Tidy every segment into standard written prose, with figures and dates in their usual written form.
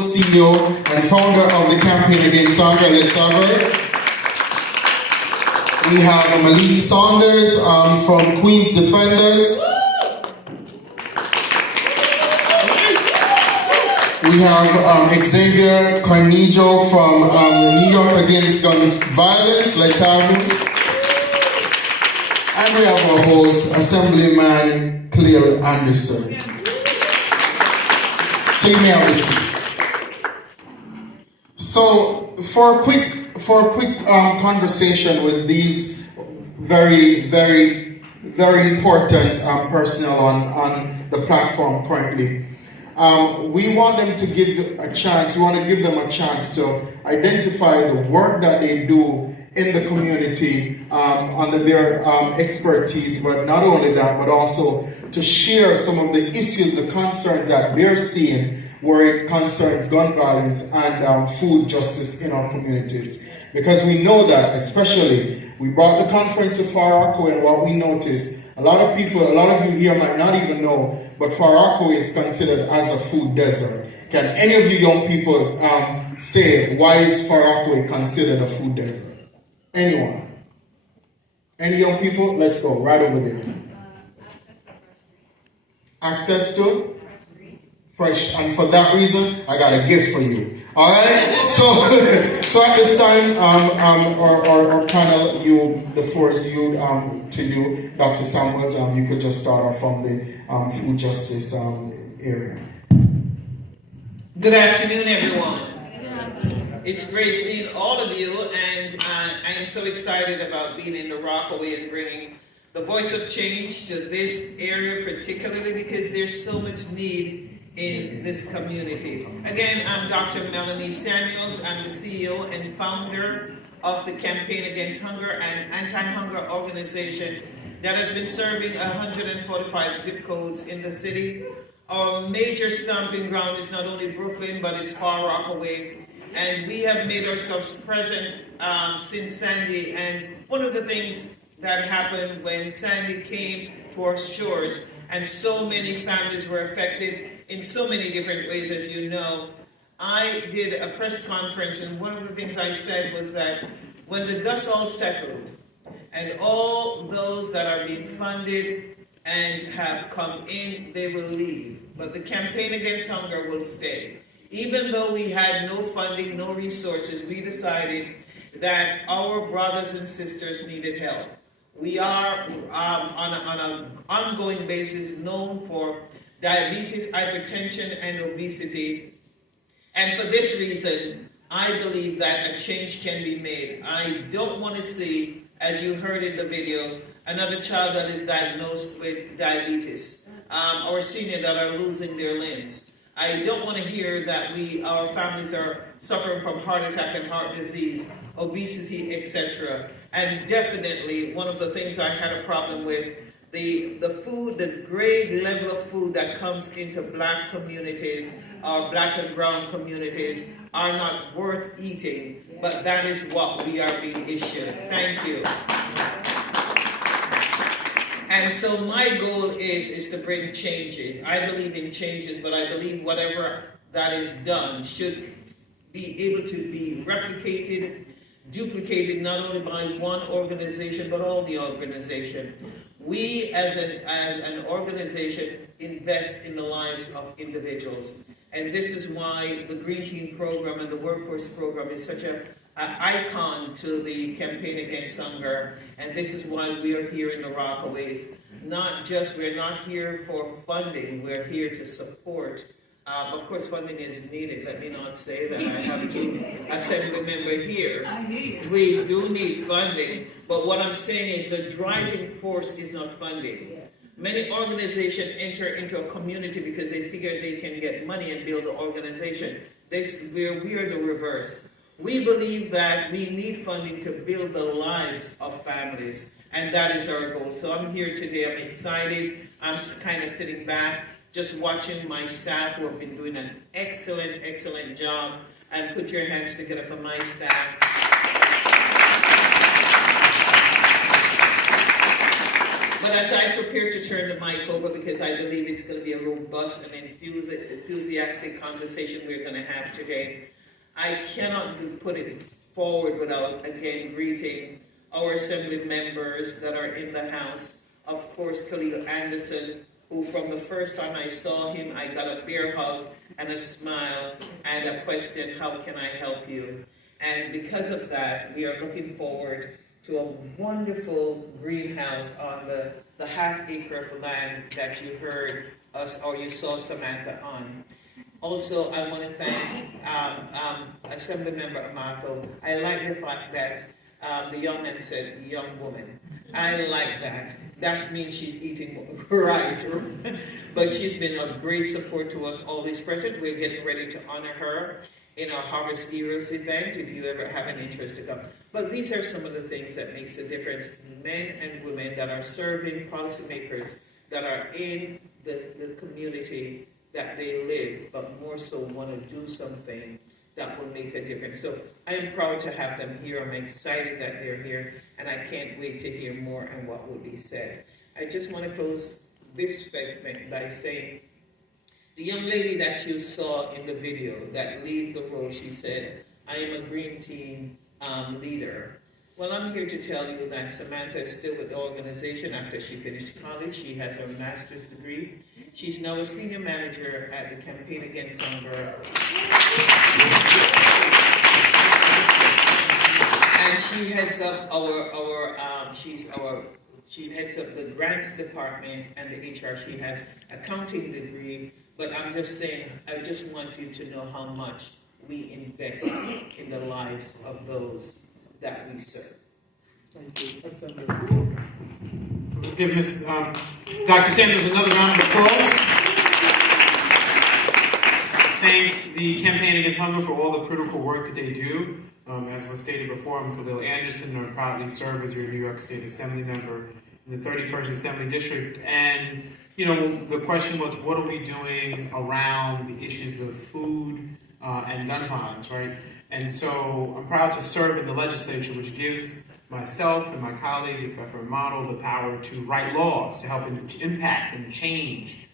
CEO and founder of the Campaign Against Hunger. Let's have it. We have Malik Saunders from Queen's Defenders. We have Xavier Carnejo from New York Against Gun Violence. Let's have him. And we have our host, Assemblyman Cleo Anderson. So you may have a seat. So for a quick conversation with these very important personnel on the platform currently, we want them to give a chance. We want to give them a chance to identify the work that they do in the community under their expertise, but not only that, but also to share some of the issues, the concerns that they're seeing where it concerns gun violence and food justice in our communities. Because we know that, especially, we brought the conference to Far Rockaway, and what we noticed, a lot of you here might not even know, but Far Rockaway is considered as a food desert. Can any of you young people say, why is Far Rockaway considered a food desert? Anyone? Any young people? Let's go, right over there. Access to? Fresh. And for that reason, I got a gift for you. All right? So at this time, our panel, the floor is to you, Dr. Samuels. You could just start off from the food justice area. Good afternoon, everyone. It's great seeing all of you, and I am so excited about being in the Rockaway and bringing the voice of change to this area, particularly because there's so much need in this community. Again, I'm Dr. Melanie Samuels. I'm the CEO and founder of the Campaign Against Hunger, an anti-hunger organization that has been serving 145 zip codes in the city. Our major stomping ground is not only Brooklyn, but it's Far Rockaway. And we have made ourselves present since Sandy. And one of the things that happened when Sandy came to our shores, and so many families were affected in so many different ways, as you know, I did a press conference, and one of the things I said was that when the dust all settled, and all those that are being funded and have come in, they will leave. But the Campaign Against Hunger will stay. Even though we had no funding, no resources, we decided that our brothers and sisters needed help. We are on an ongoing basis known for diabetes, hypertension, and obesity. And for this reason, I believe that a change can be made. I don't want to see, as you heard in the video, another child that is diagnosed with diabetes, or senior that are losing their limbs. I don't want to hear that our families are suffering from heart attack and heart disease, obesity, etc. And definitely, one of the things I had a problem with, the food, the grade level of food that comes into black communities, or black and brown communities, are not worth eating, but that is what we are being issued. Thank you. And so my goal is to bring changes. I believe in changes, but I believe whatever that is done should be able to be replicated, duplicated not only by one organization, but all the organization. We as an organization invest in the lives of individuals. And this is why the Green Team program and the Workforce program is such an icon to the Campaign Against Hunger. And this is why we are here in the Rockaways. We're not here for funding, we're here to support. Of course, funding is needed. Let me not say that. I have to assembly member here. We do need funding, but what I'm saying is the driving force is not funding. Many organizations enter into a community because they figure they can get money and build an organization. We are the reverse. We believe that we need funding to build the lives of families, and that is our goal. So I'm here today. I'm excited. I'm kind of sitting back, just watching my staff who have been doing an excellent job. And put your hands together for my staff. But as I prepare to turn the mic over, because I believe it's going to be a robust and enthusiastic conversation we're going to have today, I cannot put it forward without, again, greeting our assembly members that are in the House. Of course, Khalil Anderson, who from the first time I saw him, I got a bear hug and a smile and a question, how can I help you? And because of that, we are looking forward to a wonderful greenhouse on the half acre of land that you heard us, or you saw Samantha on. Also, I want to thank Assemblymember Amato. I like the fact that the young man said young woman. I like that. That means she's eating right. But she's been a great support to us always present. We're getting ready to honor her in our Harvest Heroes event, if you ever have an interest to come. But these are some of the things that makes a difference. Men and women that are serving, policymakers that are in the community that they live, but more so want to do something that will make a difference. So I am proud to have them here. I'm excited that they're here, and I can't wait to hear more and what will be said. I just want to close this segment by saying, the young lady that you saw in the video that lead the role, she said, I am a Green Team leader. Well, I'm here to tell you that Samantha is still with the organization after she finished college. She has her master's degree. She's now a senior manager at the Campaign Against Hunger. And she heads up she heads up the grants department and the HR. She has accounting degree. But I'm just saying, I just want you to know how much we invest in the lives of those that we serve. Thank you. So let's give Ms. Dr. Sanders another round of applause. Thank the Campaign Against Hunger for all the critical work that they do. As was stated before, I'm Khalil Anderson, and I proudly serve as your New York State Assembly member in the 31st Assembly District. And you know, the question was, what are we doing around the issues of food and gun violence, right? And so I'm proud to serve in the legislature, which gives myself and my colleague, Fefer Model, the power to write laws to help impact and change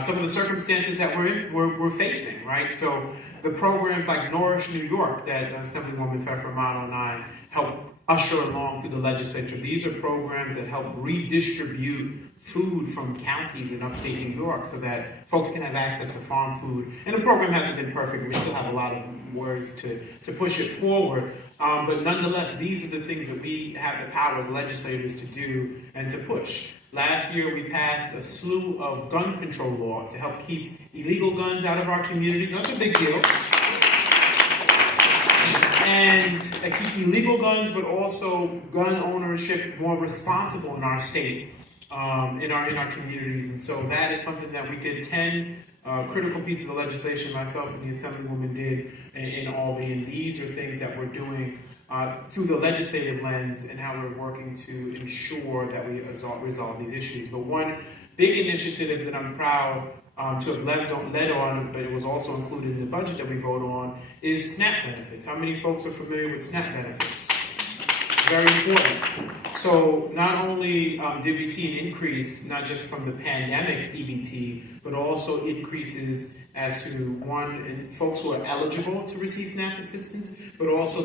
some of the circumstances that we're facing, right? So the programs like Nourish New York that Assemblywoman Fefer Model and I help usher along through the legislature, these are programs that help redistribute food from counties in upstate New York so that folks can have access to farm food. And the program hasn't been perfect. We still have a lot of words to push it forward. But nonetheless, these are the things that we have the power as legislators to do and to push. Last year, we passed a slew of gun control laws to help keep illegal guns out of our communities. That's a big deal. And keep illegal guns, but also gun ownership more responsible in our state, in our communities. And so that is something that we did 10 critical pieces of legislation myself and the Assemblywoman did in Albany. And these are things that we're doing through the legislative lens and how we're working to ensure that we resolve these issues. But one big initiative that I'm proud to have led on, but it was also included in the budget that we vote on, is SNAP benefits. How many folks are familiar with SNAP benefits? Very important. So not only did we see an increase, not just from the pandemic EBT, but also increases as to one, folks who are eligible to receive SNAP assistance, but also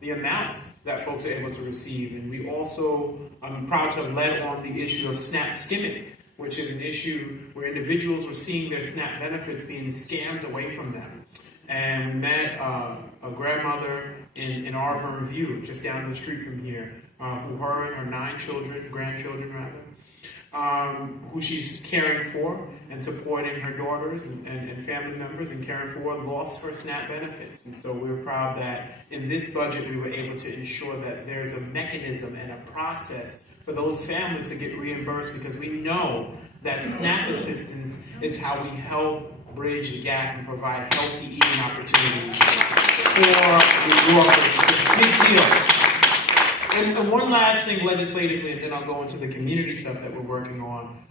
the amount that folks are able to receive. And we also, I'm proud to have led on the issue of SNAP skimming, which is an issue where individuals were seeing their SNAP benefits being scammed away from them. And we met a grandmother in Arverne View, just down the street from here, who her and her grandchildren rather, who she's caring for and supporting her daughters and family members and caring for, lost her SNAP benefits. And so we're proud that in this budget we were able to ensure that there's a mechanism and a process for those families to get reimbursed, because we know that SNAP assistance is how we help bridge the gap and provide healthy eating opportunities for New Yorkers. It's a big deal. And one last thing legislatively, and then I'll go into the community stuff that we're working on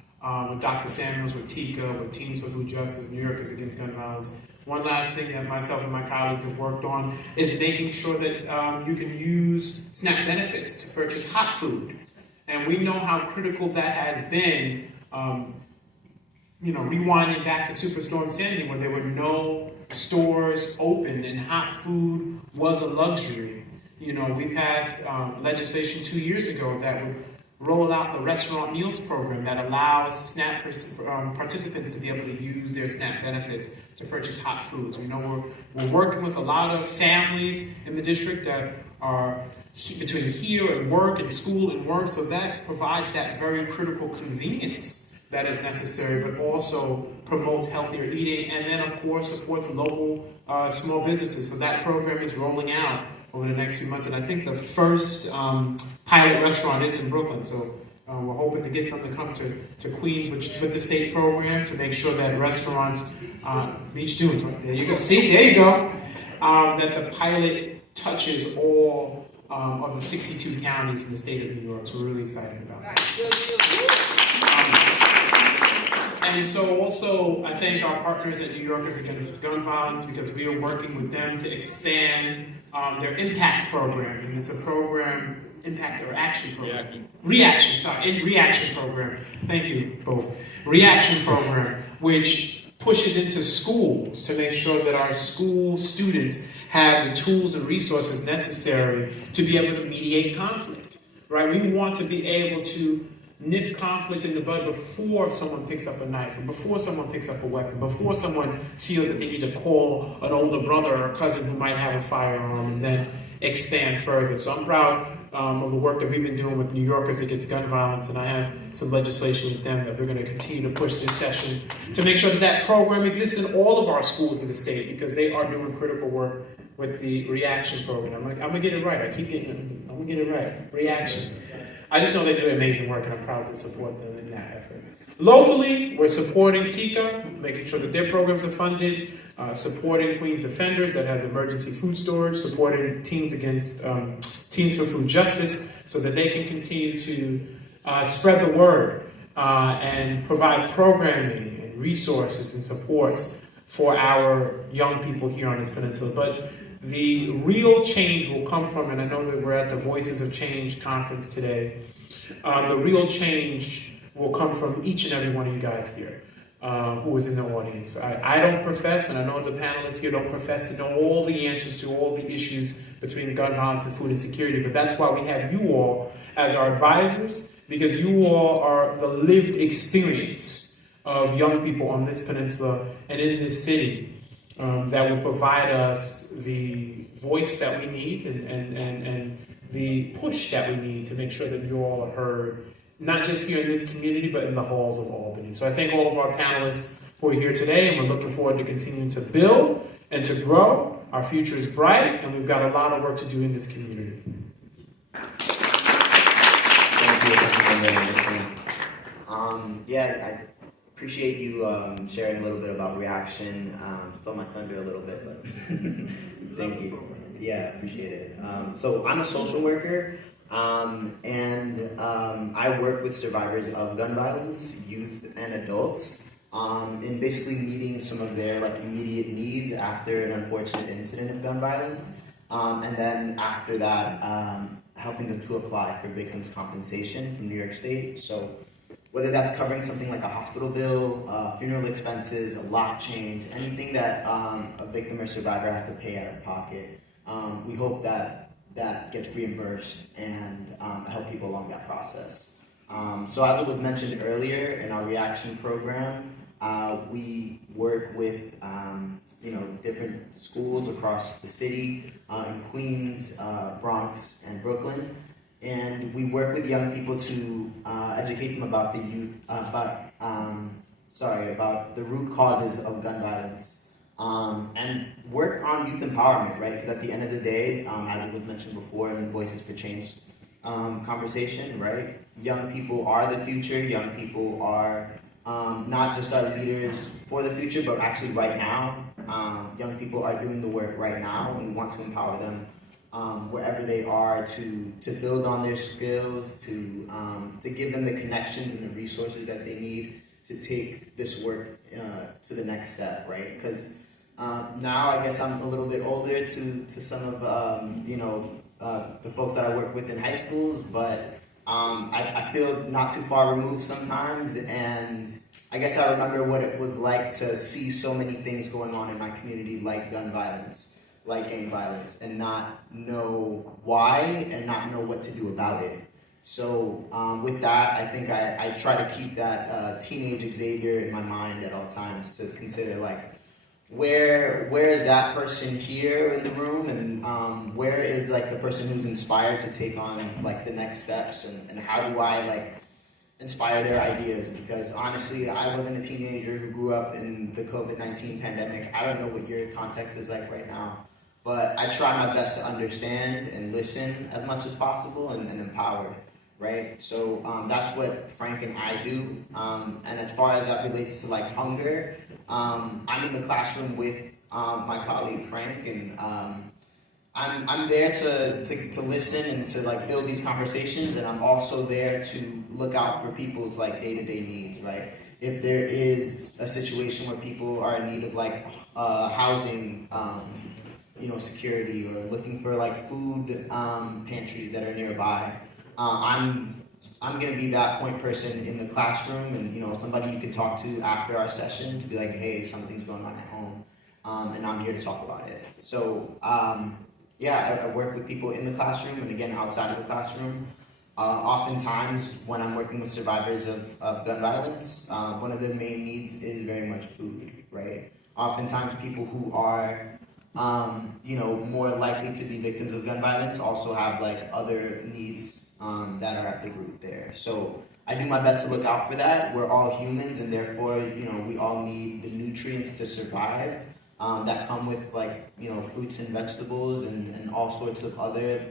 with Dr. Samuels, with TICA, with Teams for Food Justice, New Yorkers Against Gun Violence. One last thing that myself and my colleagues have worked on is making sure that you can use SNAP benefits to purchase hot food. And we know how critical that has been, rewinding back to Superstorm Sandy, where there were no stores open and hot food was a luxury. We passed legislation 2 years ago that would roll out the restaurant meals program that allows SNAP participants to be able to use their SNAP benefits to purchase hot foods. We're working with a lot of families in the district that are between here and work and school and work, so that provides that very critical convenience that is necessary, but also promotes healthier eating, and then of course supports local small businesses. So that program is rolling out over the next few months, and I think the first pilot restaurant is in Brooklyn, so we're hoping to get them to come to Queens with the state program to make sure that restaurants, Beach Dunes, there you go, see, there you go, that the pilot touches all of the 62 counties in the state of New York, so we're really excited about that. And so also, I thank our partners at New Yorkers Against Gun Violence, because we are working with them to expand their IMPACT program, and it's a program, impact or action program. Reaction program. Thank you both. Reaction program, which pushes into schools to make sure that our school students have the tools and resources necessary to be able to mediate conflict. Right? We want to be able to nip conflict in the bud before someone picks up a knife, or before someone picks up a weapon, before someone feels that they need to call an older brother or cousin who might have a firearm, and then expand further. So I'm proud of the work that we've been doing with New Yorkers Against Gun Violence, and I have some legislation with them that we're going to continue to push this session to make sure that that program exists in all of our schools in the state, because they are doing critical work with the reaction program. I'm going to get it right. I'm going to get it right. Reaction. I just know they do amazing work, and I'm proud to support them in that effort. Locally, we're supporting TICA, making sure that their programs are funded, supporting Queens Defenders that has emergency food storage, supporting Teens for Food Justice so that they can continue to spread the word and provide programming and resources and supports for our young people here on this peninsula. But the real change will come from, and I know that we're at the Voices of Change conference today, the real change will come from each and every one of you guys here who is in the audience. I don't profess, and I know the panelists here don't profess to know all the answers to all the issues between gun violence and food insecurity, but that's why we have you all as our advisors, because you all are the lived experience of young people on this peninsula and in this city. That will provide us the voice that we need and the push that we need to make sure that you all are heard, not just here in this community, but in the halls of Albany. So I thank all of our panelists who are here today, and we're looking forward to continuing to build and to grow. Our future is bright, and we've got a lot of work to do in this community. Thank you so much for listening. I appreciate you sharing a little bit about Reaction. Stole my thunder a little bit, but thank you. Yeah, appreciate it. So I'm a social worker, and I work with survivors of gun violence, youth and adults, in basically meeting some of their immediate needs after an unfortunate incident of gun violence, and then after that, helping them to apply for victims' compensation from New York State. So whether that's covering something like a hospital bill, funeral expenses, a lock change, anything that a victim or survivor has to pay out of pocket, we hope that gets reimbursed and help people along that process. So as it was mentioned earlier in our Reaction program, we work with different schools across the city, in Queens, Bronx, and Brooklyn. And we work with young people to educate them about about the root causes of gun violence, and work on youth empowerment, right? Because at the end of the day, as it was mentioned before in the Voices for Change conversation, right? Young people are the future. Young people are not just our leaders for the future, but actually right now. Young people are doing the work right now, and we want to empower them wherever they are to build on their skills, to give them the connections and the resources that they need to take this work to the next step, right? Because now I guess I'm a little bit older to some of the folks that I work with in high schools, but I feel not too far removed sometimes, and I guess I remember what it was like to see so many things going on in my community, like gun violence, like gang violence, and not know why and not know what to do about it. So with that, I think I try to keep that teenage Xavier in my mind at all times, to consider like, where is that person here in the room, and where is like the person who's inspired to take on like the next steps, and how do I like inspire their ideas? Because honestly, I wasn't a teenager who grew up in the COVID-19 pandemic. I don't know what your context is like right now, but I try my best to understand and listen as much as possible, and empower. Right, so that's what Frank and I do. And as far as that relates to like hunger, I'm in the classroom with my colleague Frank, and I'm there to listen and to like build these conversations, and I'm also there to look out for people's like day-to-day needs. Right, if there is a situation where people are in need of like housing, security, or looking for like food pantries that are nearby. I'm going to be that point person in the classroom, and somebody you can talk to after our session to be like, hey, something's going on at home, and I'm here to talk about it. So I work with people in the classroom, and again outside of the classroom. Oftentimes when I'm working with survivors of gun violence, one of their main needs is very much food, right? Oftentimes people who are more likely to be victims of gun violence also have like other needs that are at the root there. So I do my best to look out for that. We're all humans, and therefore, we all need the nutrients to survive that come with like, fruits and vegetables and all sorts of other,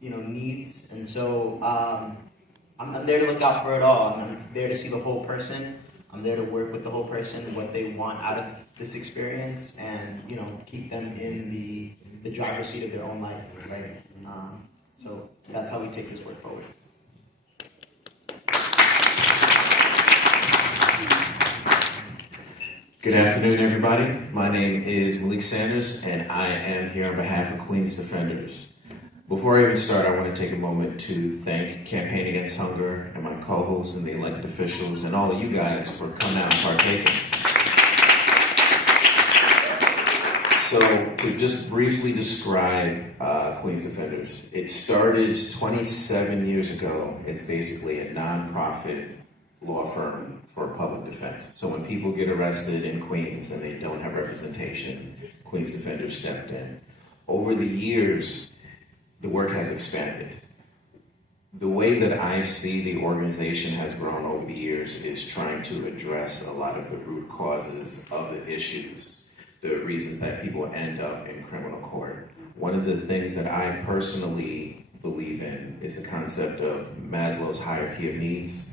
needs. And so I'm there to look out for it all. I'm there to see the whole person. I'm there to work with the whole person, what they want out of this experience, and keep them in the driver's seat of their own life, right? So that's how we take this work forward. Good afternoon, everybody. My name is Malik Sanders, and I am here on behalf of Queens Defenders. Before I even start, I want to take a moment to thank Campaign Against Hunger and my co-hosts and the elected officials and all of you guys for coming out and partaking. So, to just briefly describe Queens Defenders, it started 27 years ago as basically a nonprofit law firm for public defense. So when people get arrested in Queens and they don't have representation, Queens Defenders stepped in. Over the years, the work has expanded. The way that I see the organization has grown over the years is trying to address a lot of the root causes of the issues, the reasons that people end up in criminal court. One of the things that I personally believe in is the concept of Maslow's hierarchy of needs.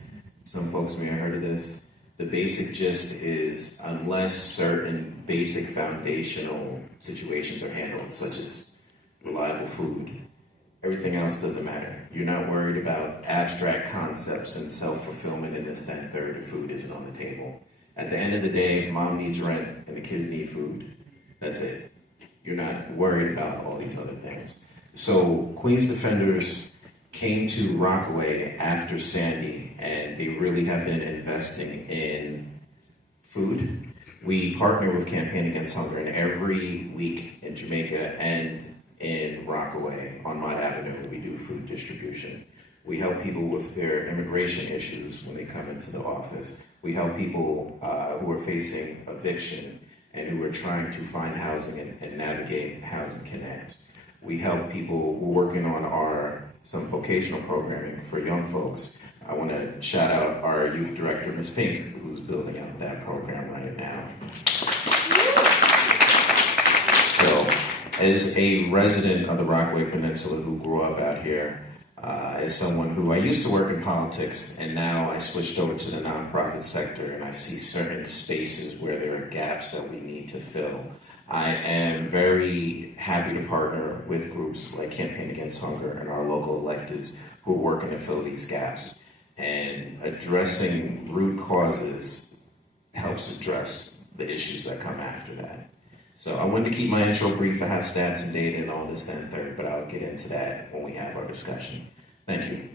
Some folks may have heard of this. The basic gist is, unless certain basic foundational situations are handled, such as reliable food, everything else doesn't matter. You're not worried about abstract concepts and self-fulfillment and this, that, and third if food isn't on the table. At the end of the day, if mom needs rent and the kids need food, that's it. You're not worried about all these other things. So Queens Defenders came to Rockaway after Sandy, and they really have been investing in food. We partner with Campaign Against Hunger, and every week in Jamaica and in Rockaway on Mott Avenue, we do food distribution. We help people with their immigration issues when they come into the office. We help people who are facing eviction and who are trying to find housing and navigate Housing Connect. We help people. We're working on some vocational programming for young folks. I want to shout out our youth director, Ms. Pink, who's building out that program right now. So, as a resident of the Rockaway Peninsula who grew up out here, as someone who I used to work in politics, and now I switched over to the nonprofit sector, and I see certain spaces where there are gaps that we need to fill. I am very happy to partner with groups like Campaign Against Hunger and our local electeds who are working to fill these gaps. And addressing root causes helps address the issues that come after that. So I wanted to keep my intro brief. I have stats and data and all this, that, and third, but I'll get into that when we have our discussion. Thank you.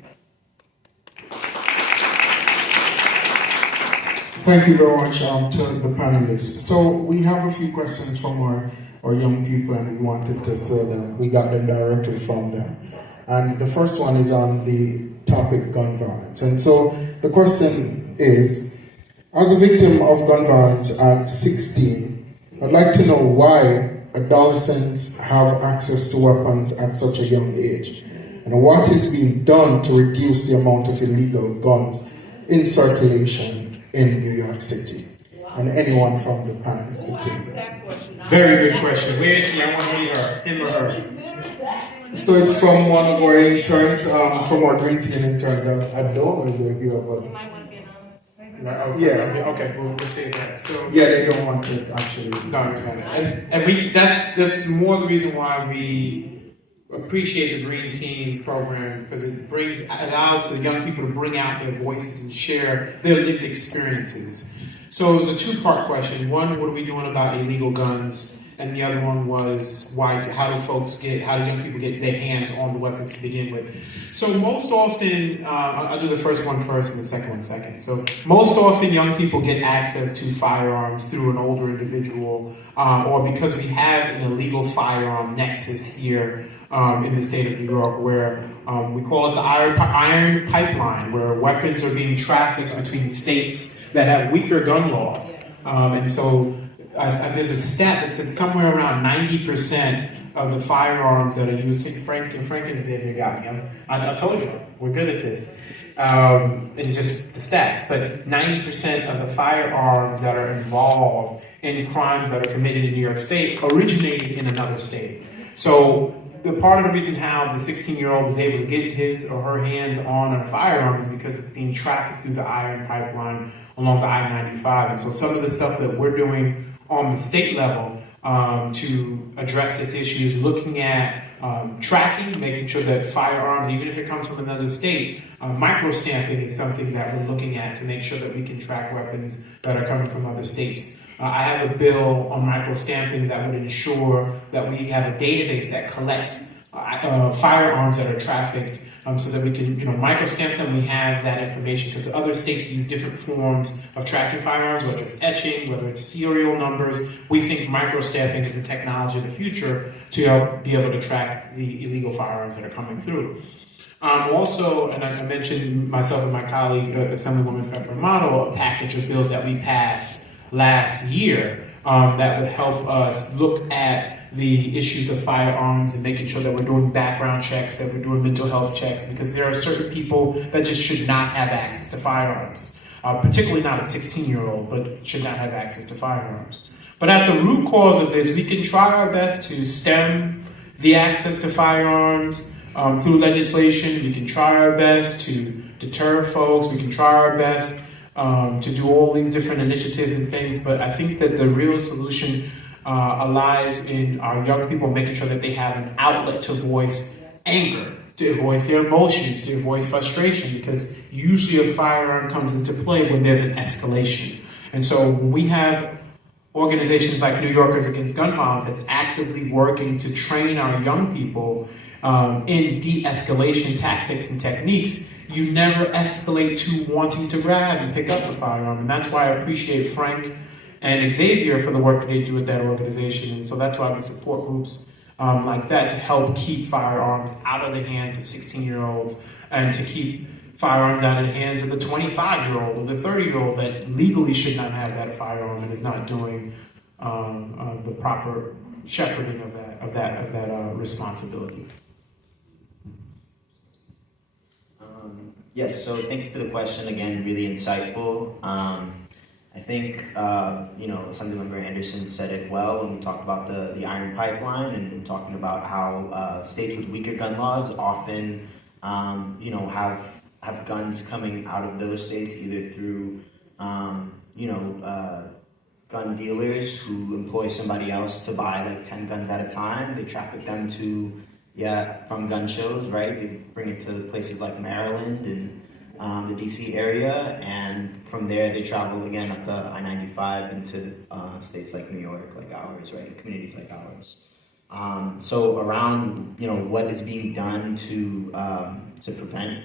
Thank you very much to the panelists. So we have a few questions from our young people, and we wanted to throw them. We got them directly from them. And the first one is on the topic gun violence. And so the question is, as a victim of gun violence at 16, I'd like to know why adolescents have access to weapons at such a young age, and what is being done to reduce the amount of illegal guns in circulation in New York City. And anyone from the panelists can take it. Very good question. Where is he? I want to meet her, him or her. So it's from one of our interns, from our Green Team interns. I don't know if they're here, but You might want to be anonymous. No, Yeah. Okay, we'll say that. So yeah, they don't want to actually. no, I understand that. And we that's more the reason why we appreciate the Green Team program, because it allows the young people to bring out their voices and share their lived experiences. So it was a two-part question. One, what are we doing about illegal guns? And the other one was how do young people get their hands on the weapons to begin with? So most often, I'll do the first one first and the second one second. So most often young people get access to firearms through an older individual, or because we have an illegal firearm nexus here in the state of New York, where we call it the iron pipeline, where weapons are being trafficked between states that have weaker gun laws. And so there's a stat that said somewhere around 90% of the firearms that are used. Frank and Xavier got me. I told you, we're good at this. And just the stats, but 90% of the firearms that are involved in crimes that are committed in New York State originated in another state. So the part of the reason how the 16-year-old is able to get his or her hands on a firearm is because it's being trafficked through the iron pipeline along the I-95. And so some of the stuff that we're doing on the state level to address this issue is looking at tracking, making sure that firearms, even if it comes from another state, micro-stamping is something that we're looking at to make sure that we can track weapons that are coming from other states. I have a bill on micro-stamping that would ensure that we have a database that collects firearms that are trafficked, so that we can, micro-stamp them. We have that information because other states use different forms of tracking firearms, whether it's etching, whether it's serial numbers. We think micro-stamping is the technology of the future to be able to track the illegal firearms that are coming through. Also, and I mentioned myself and my colleague, Assemblywoman Feffermato, a package of bills that we passed last year that would help us look at the issues of firearms and making sure that we're doing background checks, that we're doing mental health checks, because there are certain people that just should not have access to firearms, particularly not a 16-year-old, but should not have access to firearms. But at the root cause of this, we can try our best to stem the access to firearms through legislation. We can try our best to deter folks. We can try our best to do all these different initiatives and things, but I think that the real solution lies in our young people making sure that they have an outlet to voice anger, to voice their emotions, to voice frustration, because usually a firearm comes into play when there's an escalation. And so when we have organizations like New Yorkers Against Gun Violence that's actively working to train our young people in de-escalation tactics and techniques, you never escalate to wanting to grab and pick up a firearm. And that's why I appreciate Frank and Xavier for the work that they do at that organization. And so that's why we support groups like that to help keep firearms out of the hands of 16-year-olds and to keep firearms out of the hands of the 25-year-old or the 30-year-old that legally should not have that firearm and is not doing the proper shepherding of that responsibility. Yes, so thank you for the question. Again, really insightful. I think, Assemblymember Anderson said it well when we talked about the iron pipeline and talking about how states with weaker gun laws often, have guns coming out of those states either through, gun dealers who employ somebody else to buy like 10 guns at a time. They traffic them from gun shows, right? They bring it to places like Maryland and the DC area, and from there they travel again up the I-95 into states like New York, like ours, right? Communities like ours. So around, what is being done to prevent,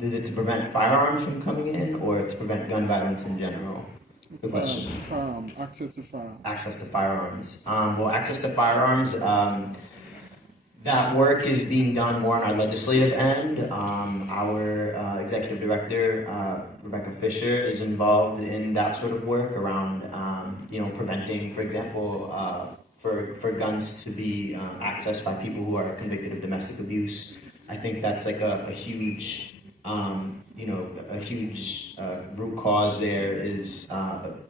is it to prevent firearms from coming in or to prevent gun violence in general? The question. Firearm, access to firearms. Access to firearms. Well, access to firearms, that work is being done more on our legislative end. Our executive director, Rebecca Fisher, is involved in that sort of work around, preventing, for example, for guns to be accessed by people who are convicted of domestic abuse. I think that's like a huge, root cause there is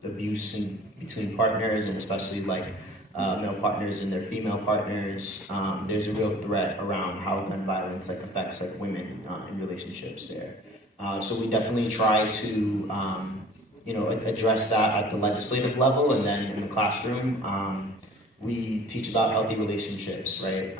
abuse between partners, and especially like male partners and their female partners. There's a real threat around how gun violence affects women in relationships there. So we definitely try to address that at the legislative level, and then in the classroom we teach about healthy relationships, right?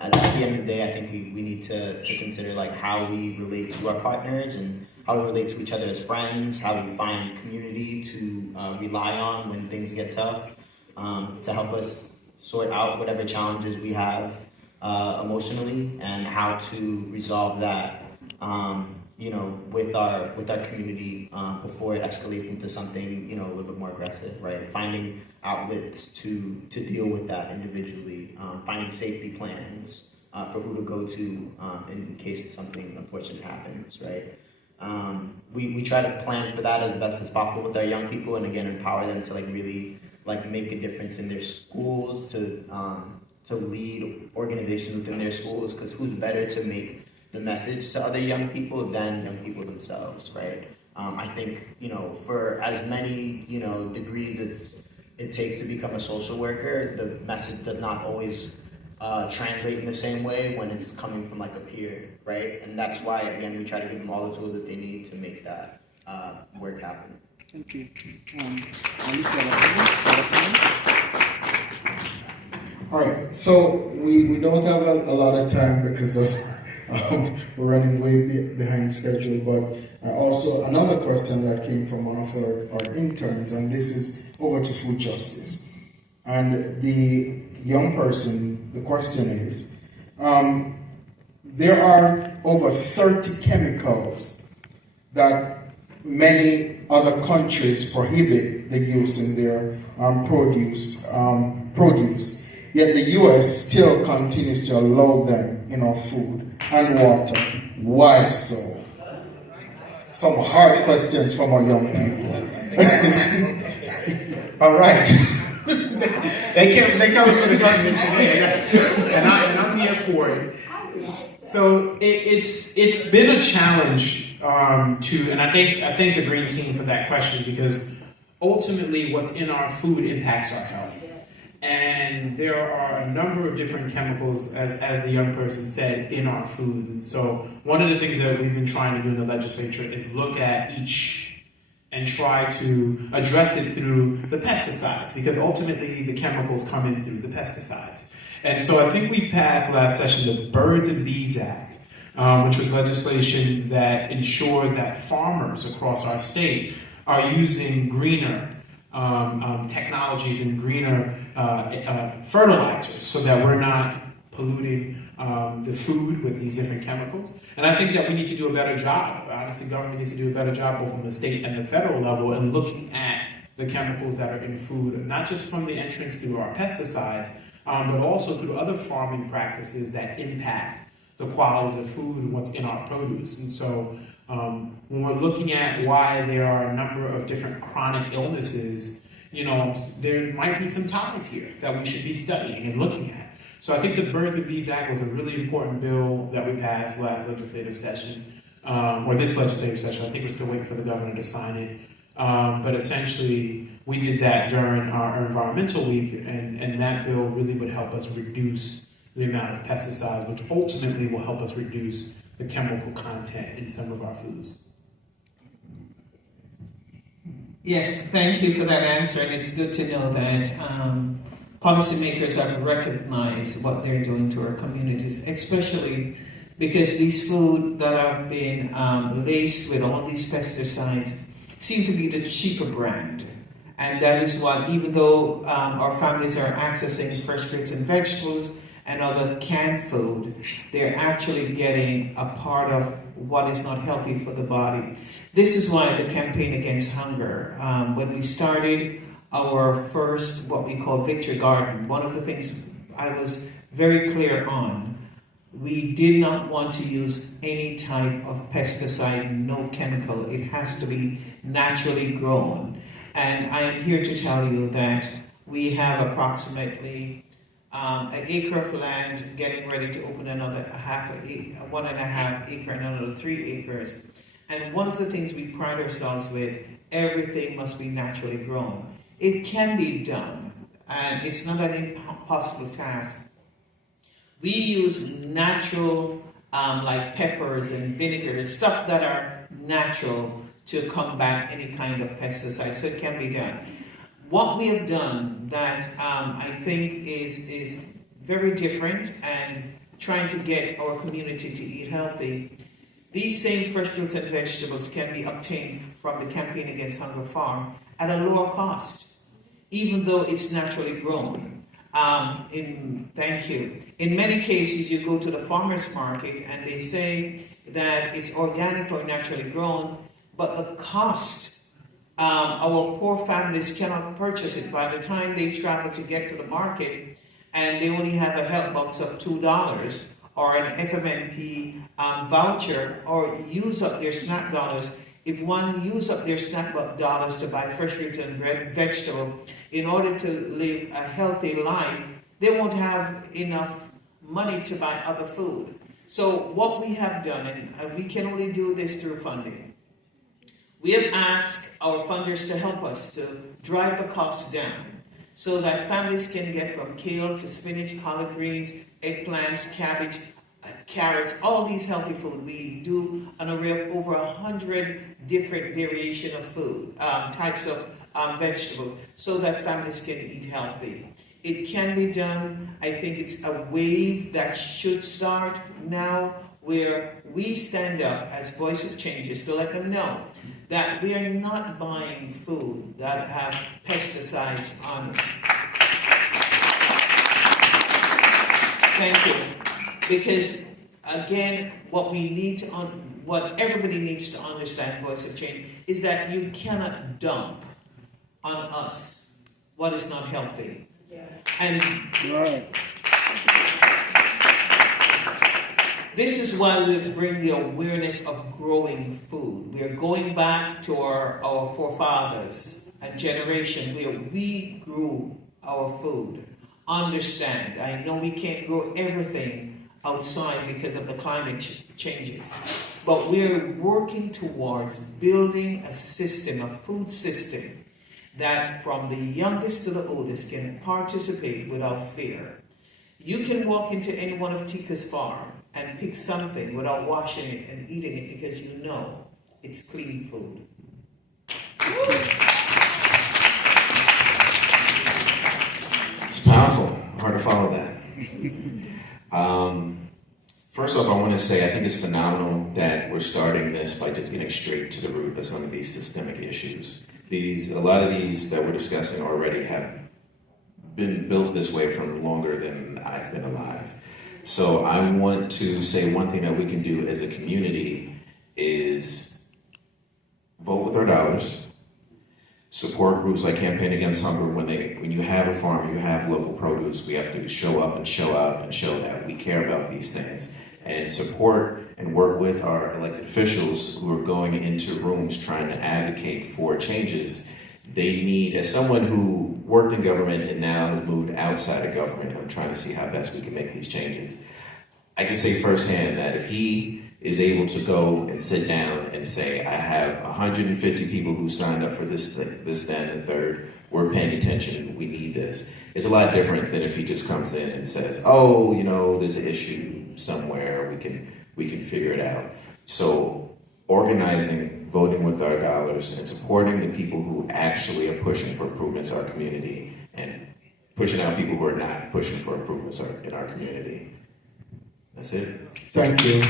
At the end of the day, I think we need to consider how we relate to our partners and how we relate to each other as friends, how we find community to rely on when things get tough, to help us sort out whatever challenges we have emotionally, and how to resolve that with our community before it escalates into something a little bit more aggressive, right? Finding outlets to deal with that individually, finding safety plans for who to go to in case something unfortunate happens, right? We try to plan for that as best as possible with our young people, and again empower them to really make a difference in their schools, to lead organizations within their schools, because who's better to make the message to other young people than young people themselves, right? I think, for as many, degrees as it takes to become a social worker, the message does not always translate in the same way when it's coming from a peer, right? And that's why, again, we try to give them all the tools that they need to make that work happen. Thank you. All right, so we don't have a lot of time because of we're running way behind schedule, but also another question that came from one of our interns, and this is over to food justice. And the young person, the question is, there are over 30 chemicals that many other countries prohibit the use in their produce, yet the U.S. still continues to allow them in our food and water. Why so? Some hard questions from our young people. All right. They come for the government today, and I'm here for it. So it's been a challenge and I thank the Green Team for that question, because ultimately what's in our food impacts our health. And there are a number of different chemicals, as the young person said, in our foods. And so one of the things that we've been trying to do in the legislature is look at each and try to address it through the pesticides, because ultimately the chemicals come in through the pesticides. And so I think we passed last session the Birds and Bees Act, which was legislation that ensures that farmers across our state are using greener technologies and greener fertilizers, so that we're not polluting the food with these different chemicals. And I think that we need to do a better job. Honestly, government needs to do a better job both on the state and the federal level in looking at the chemicals that are in food, not just from the entrance through our pesticides, but also through other farming practices that impact the quality of the food and what's in our produce. And so when we're looking at why there are a number of different chronic illnesses, there might be some ties here that we should be studying and looking at. So I think the Birds and Bees Act was a really important bill that we passed last legislative session, or this legislative session. I think we're still waiting for the governor to sign it. But essentially, we did that during our environmental week, and that bill really would help us reduce the amount of pesticides, which ultimately will help us reduce the chemical content in some of our foods. Yes, thank you for that answer, and it's good to know that policymakers have recognized what they're doing to our communities, especially because these food that have been laced with all these pesticides seem to be the cheaper brand. And that is what, even though our families are accessing fresh fruits and vegetables and other canned food, they're actually getting a part of what is not healthy for the body. This is why the campaign against hunger, when we started our first, what we call Victory Garden, one of the things I was very clear on, we did not want to use any type of pesticide, no chemical. It has to be naturally grown. And I am here to tell you that we have approximately an acre of land, getting ready to open another 1.5 acre and another 3 acres. And one of the things we pride ourselves with, everything must be naturally grown. It can be done, and it's not an impossible task. We use natural, like peppers and vinegars, stuff that are natural to combat any kind of pesticide, so it can be done. What we have done that I think is very different and trying to get our community to eat healthy, these same fresh fruits and vegetables can be obtained from the Campaign Against Hunger Farm at a lower cost, even though it's naturally grown. Thank you. In many cases, you go to the farmer's market and they say that it's organic or naturally grown, but the cost, our poor families cannot purchase it. By the time they travel to get to the market and they only have a help box of $2 or an FMNP voucher, or use up their SNAP dollars. If one use up their SNAP dollars to buy fresh fruits and vegetable in order to live a healthy life, they won't have enough money to buy other food. So what we have done, and we can only do this through funding, we have asked our funders to help us to drive the costs down so that families can get from kale to spinach, collard greens, eggplants, cabbage, carrots, all these healthy food. We do an array of over 100 different variation of food, types of vegetables, so that families can eat healthy. It can be done. I think it's a wave that should start now, where we stand up as Voice of Changes to let them know that we are not buying food that have pesticides on it. Thank you. Because again, what everybody needs to understand, Voice of Change, is that you cannot dump on us what is not healthy. Yeah. And Right. this is why we bring the awareness of growing food. We are going back to our forefathers, a generation where we grew our food. Understand, I know we can't grow everything outside because of the climate changes, but we're working towards building a system, a food system, that from the youngest to the oldest can participate without fear. You can walk into any one of Tika's farm and pick something without washing it and eating it because you know it's clean food. It's powerful. Hard to follow that. First off, I want to say I think it's phenomenal that we're starting this by just getting straight to the root of some of these systemic issues. A lot of these that we're discussing already have been built this way for longer than I've been alive. So I want to say one thing that we can do as a community is vote with our dollars, support groups like Campaign Against Hunger. When you have a farm, you have local produce, we have to show up and show out and show that we care about these things, and support and work with our elected officials who are going into rooms trying to advocate for changes. They need, as someone who worked in government and now has moved outside of government, I'm trying to see how best we can make these changes. I can say firsthand that if he is able to go and sit down and say, I have 150 people who signed up for this, that, and the third, we're paying attention, we need this. It's a lot different than if he just comes in and says, oh, there's an issue somewhere, we can figure it out. So organizing, voting with our dollars, and supporting the people who actually are pushing for improvements in our community, and pushing out people who are not pushing for improvements in our community. That's it. Thank you.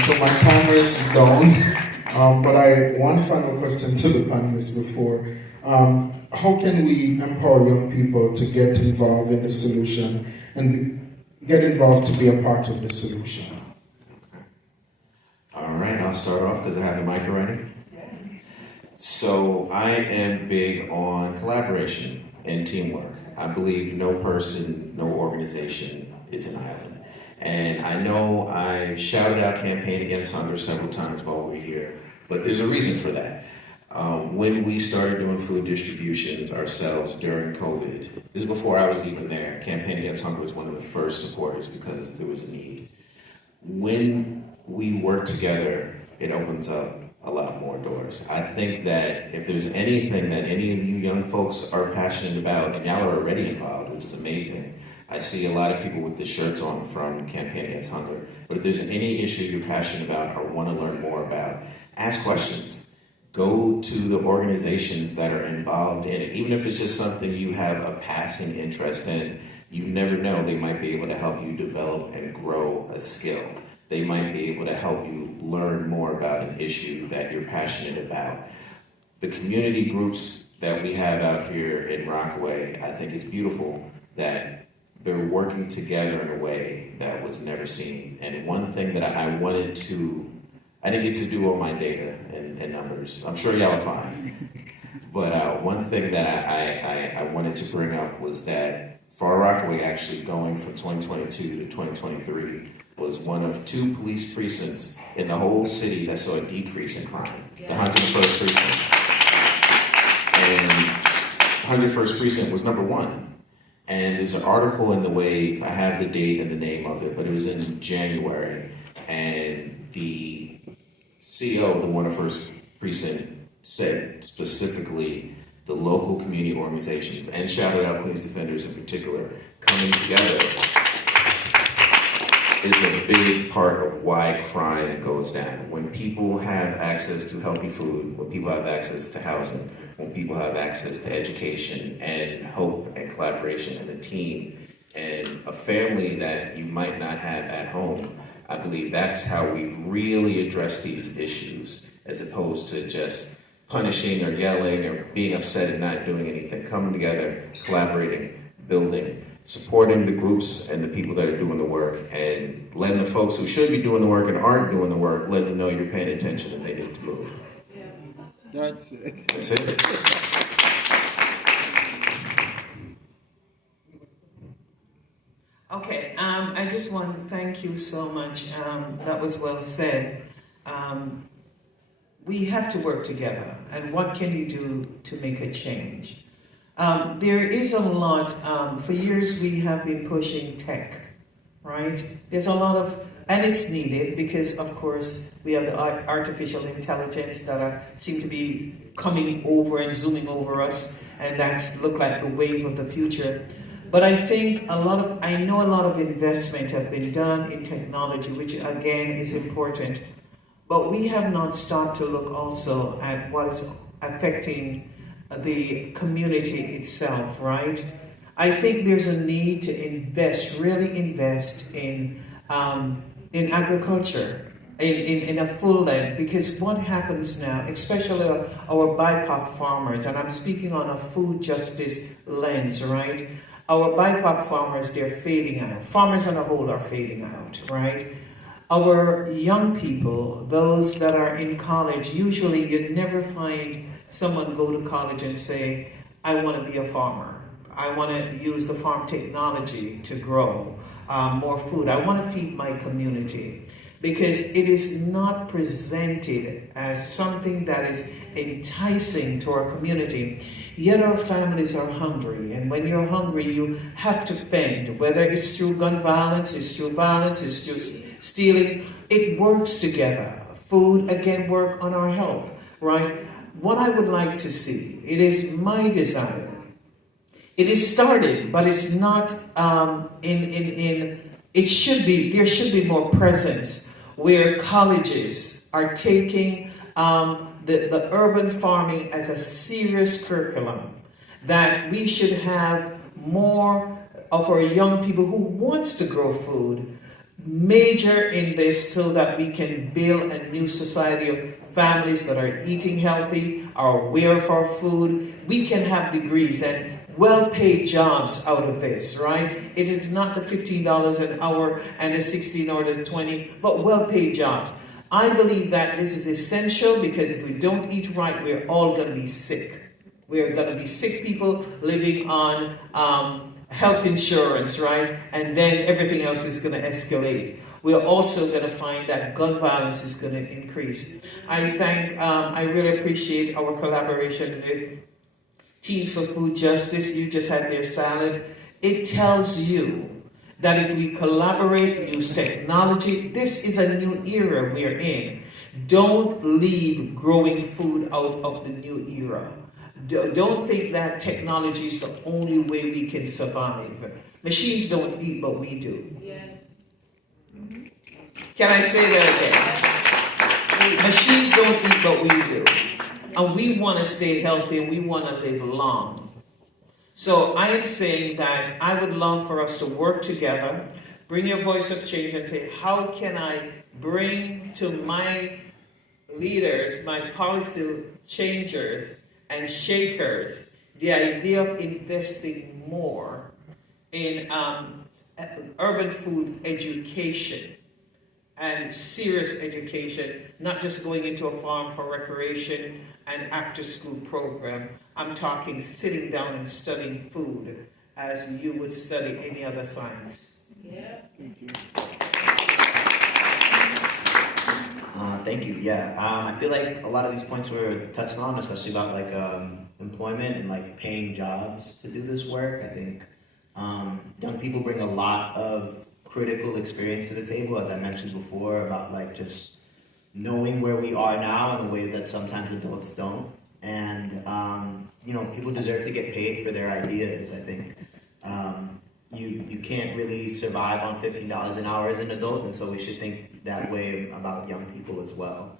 So my camera is down, but one final question to the panelists before. how can we empower young people to get involved in the solution and get involved to be a part of the solution? All right, I'll start off because I have the mic already. So I am big on collaboration and teamwork. I believe no person, no organization is an island. And I know I shouted out Campaign Against Hunger several times while we were here, but there's a reason for that. When we started doing food distributions ourselves during COVID, this is before I was even there, Campaign Against Hunger was one of the first supporters because there was a need. When we work together, it opens up a lot more doors. I think that if there's anything that any of you young folks are passionate about, and y'all are already involved, which is amazing. I see a lot of people with the shirts on from Campaign Against Hunger. But if there's any issue you're passionate about or want to learn more about, ask questions. Go to the organizations that are involved in it. Even if it's just something you have a passing interest in, you never know, they might be able to help you develop and grow a skill. They might be able to help you learn more about an issue that you're passionate about. The community groups that we have out here in Rockaway, I think is beautiful that they're working together in a way that was never seen. And one thing that I didn't get to do all my data and numbers. I'm sure y'all are fine. But one thing that I wanted to bring up was that Far Rockaway actually going from 2022 to 2023 was one of 2 police precincts in the whole city that saw a decrease in crime. The 101st precinct. And 101st precinct was number 1. And there's an article in The Wave, I have the date and the name of it, but it was in January. And the CEO of the 101st precinct said specifically the local community organizations, and shouted out Queens Defenders in particular, coming together is a big part of why crime goes down. When people have access to healthy food, when people have access to housing, when people have access to education and hope and collaboration and a team and a family that you might not have at home, I believe that's how we really address these issues, as opposed to just punishing or yelling or being upset and not doing anything. Coming together, collaborating, building, supporting the groups and the people that are doing the work, and letting the folks who should be doing the work and aren't doing the work, letting them know you're paying attention and they need to move. That's it. That's it. Okay, I just want to thank you so much. That was well said. We have to work together. And what can you do to make a change? There is a lot, for years we have been pushing tech, right? There's a lot of, and it's needed because of course we have the artificial intelligence that seem to be coming over and zooming over us, and that's look like the wave of the future. But I think I know a lot of investment have been done in technology, which again is important. But we have not stopped to look also at what is affecting the community itself, right? I think there's a need to really invest in agriculture, in a full length, because what happens now, especially our BIPOC farmers, and I'm speaking on a food justice lens, right? Our BIPOC farmers, they're fading out. Farmers on a whole are fading out, right? Our young people, those that are in college, usually you never find someone go to college and say, I want to be a farmer. I want to use the farm technology to grow more food. I want to feed my community. Because it is not presented as something that is enticing to our community. Yet our families are hungry, and when you're hungry, you have to fend, whether it's through gun violence, it's through stealing. It works together. Food, again, work on our health, right? What I would like to see, it is my desire. It is started, but it's not there should be more presence where colleges are taking the urban farming as a serious curriculum, that we should have more of our young people who wants to grow food major in this so that we can build a new society of families that are eating healthy, are aware of our food. We can have degrees and well-paid jobs out of this, right? It is not the $15 an hour and the 16 or the 20, but well-paid jobs. I believe that this is essential because if we don't eat right, we're all going to be sick. We're going to be sick people living on health insurance, right? And then everything else is going to escalate. We're also going to find that gun violence is going to increase. I really appreciate our collaboration with Teams for Food Justice. You just had their salad. It tells you that if we collaborate, use technology, this is a new era we're in. Don't leave growing food out of the new era. Don't think that technology is the only way we can survive. Machines don't eat, but we do. Yes. Can I say that again? Machines don't eat, but we do. And we want to stay healthy and we want to live long. So I am saying that I would love for us to work together, bring your voice of change and say, how can I bring to my leaders, my policy changers and shakers, the idea of investing more in urban food education and serious education, not just going into a farm for recreation and after-school program. I'm talking sitting down and studying food as you would study any other science. Yeah. Thank you. Thank you. Yeah, I feel like a lot of these points were touched on, especially about like employment and like paying jobs to do this work. I think young people bring a lot of critical experience to the table, as I mentioned before, about like just knowing where we are now in a way that sometimes adults don't. And you know, people deserve to get paid for their ideas. I think you can't really survive on $15 an hour as an adult, and so we should think that way about young people as well.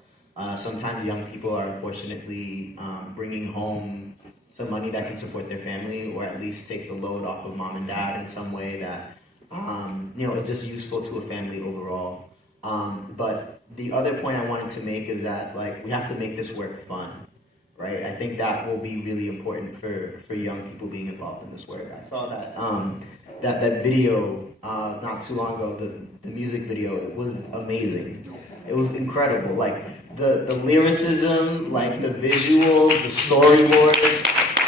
Sometimes young people are unfortunately bringing home some money that can support their family, or at least take the load off of mom and dad in some way that you know, it's just useful to a family overall. But the other point I wanted to make is that like we have to make this work fun, right? I think that will be really important for young people being involved in this work. I saw that video not too long ago, the music video. It was amazing. It was incredible. Like the lyricism, like the visuals, the storyboard.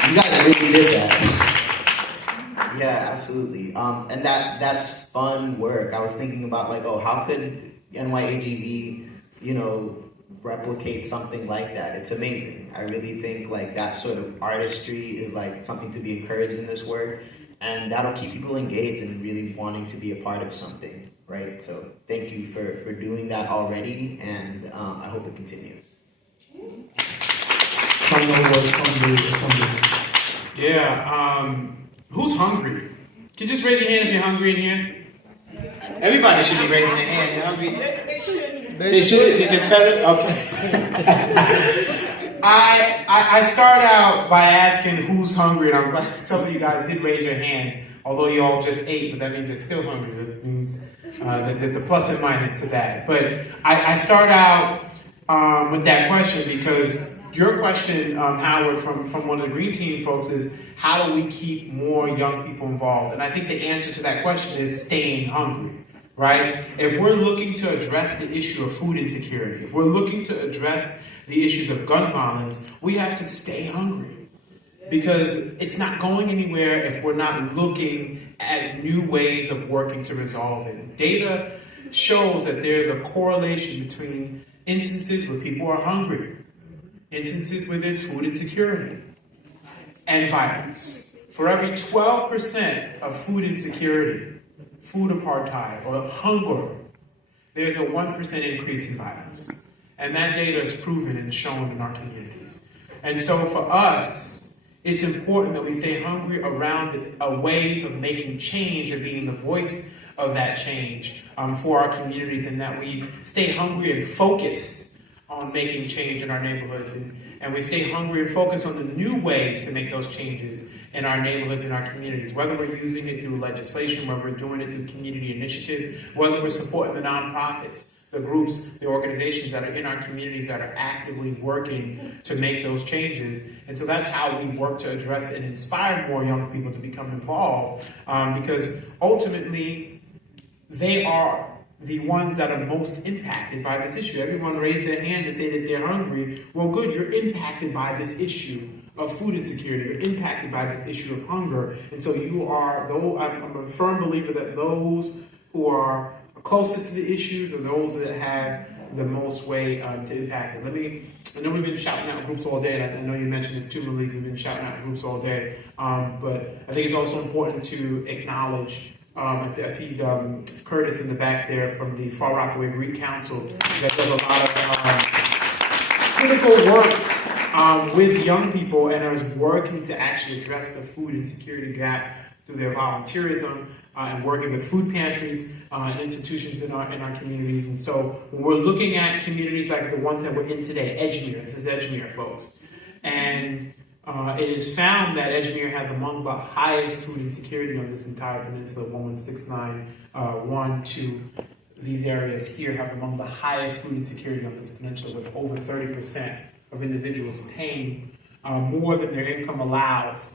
You guys really did that. Yeah, absolutely. And that's fun work. I was thinking about like, oh, how could NYAGV, you know, replicate something like that? It's amazing. I really think like that sort of artistry is like something to be encouraged in this work, and that'll keep people engaged and really wanting to be a part of something, right? So thank you for doing that already, and I hope it continues. Final words from the assembly. Yeah, who's hungry? Can you just raise your hand if you're hungry in here? Everybody should be raising their hand. You're hungry? They should. They just fed it? Okay. I start out by asking who's hungry, and I'm glad some of you guys did raise your hands, although you all just ate, but that means they're still hungry. That means that there's a plus and minus to that. But I start out with that question because your question, Howard, from one of the Green Team folks is, how do we keep more young people involved? And I think the answer to that question is staying hungry, right? If we're looking to address the issue of food insecurity, if we're looking to address the issues of gun violence, we have to stay hungry, because it's not going anywhere if we're not looking at new ways of working to resolve it. Data shows that there's a correlation between instances where people are hungry, instances where there's food insecurity, and violence. For every 12% of food insecurity, food apartheid, or hunger, there's a 1% increase in violence. And that data is proven and shown in our communities. And so for us, it's important that we stay hungry around ways of making change and being the voice of that change for our communities, and that we stay hungry and focused on making change in our neighborhoods. and we stay hungry and focused on the new ways to make those changes in our neighborhoods and our communities, whether we're using it through legislation, whether we're doing it through community initiatives, whether we're supporting the nonprofits, the groups, the organizations that are in our communities that are actively working to make those changes. And so that's how we work to address and inspire more young people to become involved, because ultimately they are the ones that are most impacted by this issue. Everyone raised their hand to say that they're hungry. Well, good, you're impacted by this issue of food insecurity. You're impacted by this issue of hunger. And so you are, though I'm a firm believer that those who are closest to the issues are those that have the most way to impact it. I know we've been shouting out groups all day, and I know you mentioned this too, Malik, we've been shouting out groups all day, but I think it's also important to acknowledge, I see Curtis in the back there from the Far Rockaway Greek Council that does a lot of critical work with young people and is working to actually address the food insecurity gap through their volunteerism and working with food pantries and institutions in our communities. And so when we're looking at communities like the ones that we're in today, Edgemere, this is Edgemere, folks, and it is found that Edgemere has among the highest food insecurity on this entire peninsula. 11691 to these areas here have among the highest food insecurity on this peninsula, with over 30% of individuals paying more than their income allows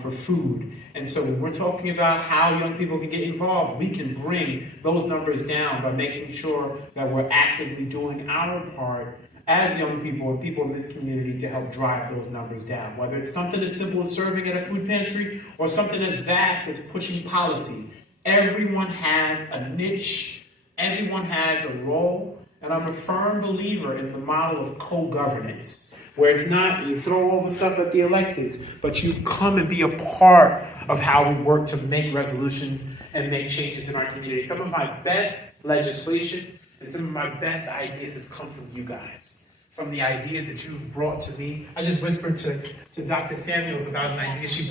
for food. And so when we're talking about how young people can get involved, we can bring those numbers down by making sure that we're actively doing our part as young people and people in this community to help drive those numbers down. Whether it's something as simple as serving at a food pantry or something as vast as pushing policy, everyone has a niche, everyone has a role, and I'm a firm believer in the model of co-governance, where it's not you throw all the stuff at the electeds, but you come and be a part of how we work to make resolutions and make changes in our community. Some of my best legislation and some of my best ideas has come from you guys, from the ideas that you've brought to me. I just whispered to Dr. Samuels about an idea she